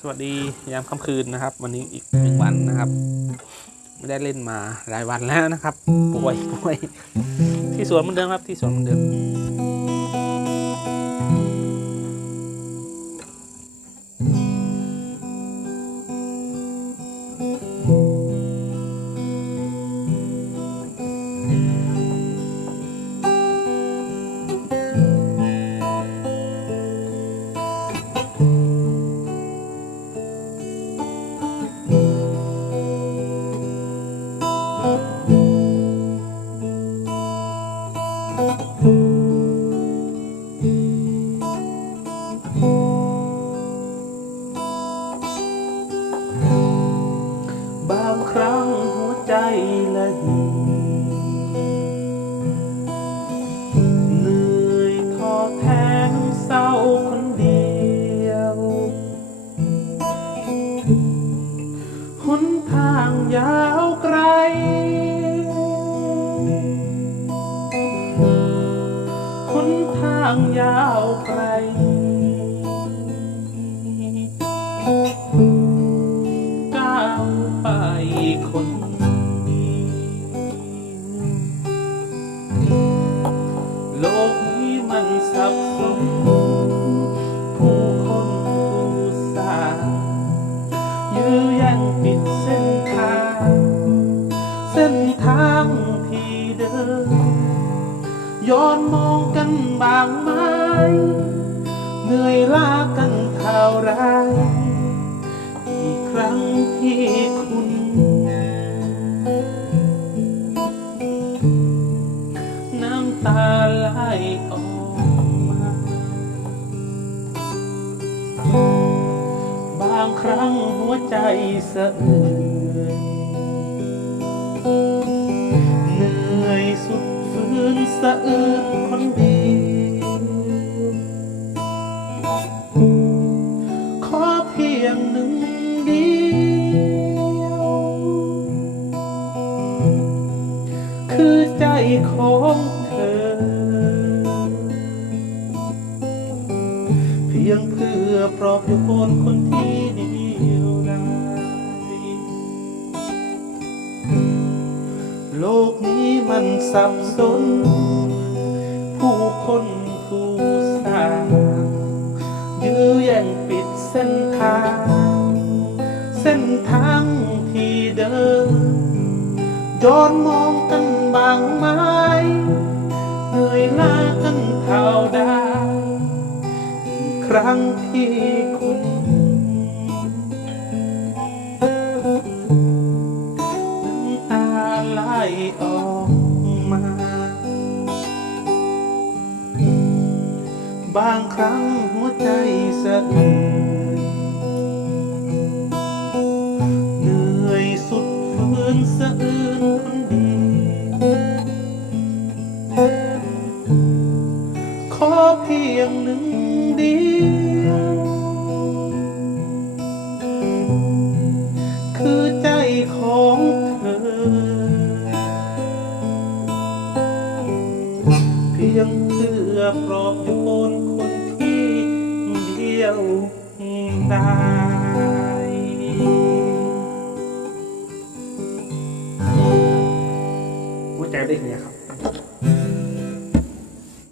สวัสดียามค่ำคืนนะครับ วันนี้อีกหนึ่งวันนะครับ ไม่ได้เล่นมาหลายวันแล้วนะครับป่วยป่วยที่สวนเหมือนเดิมครับที่สวนเหมือนเดิม วใจละหินเหนื่อยท้อแท้นเศร้าคนเดียว หนทางยาวไกล หนทางยาวไกล ส้นทางที่เดินย้อนมองกันบางไหมเหนื่อยล้ากันเท่าไรอีกครั้งที่คุณ น้ำตาไหลออกมา บางครั้งหัวใจสะอื้น สะอื้นคนดี ขอเพียงหนึ่งเดียว คือใจของเธอ เพียงเพื่อปลอบโยนคนที่ โลกนี้มันสับสน ผู้คนผู้สร้างยื้อแย่งปิดเส้นทาง เส้นทางที่เดินย้อนมองกันบางไหมเหนื่อยล้ากันเท่าใดอีกครั้งที่คุณ บางครั้งหัวใจสะอื้นเหนื่อยสุดฟื้นสะอื้นคนดี ขอเพียงหนึ่งเดียว อกบโยนคนที่เดียวดายหัวใจได้ไงครับ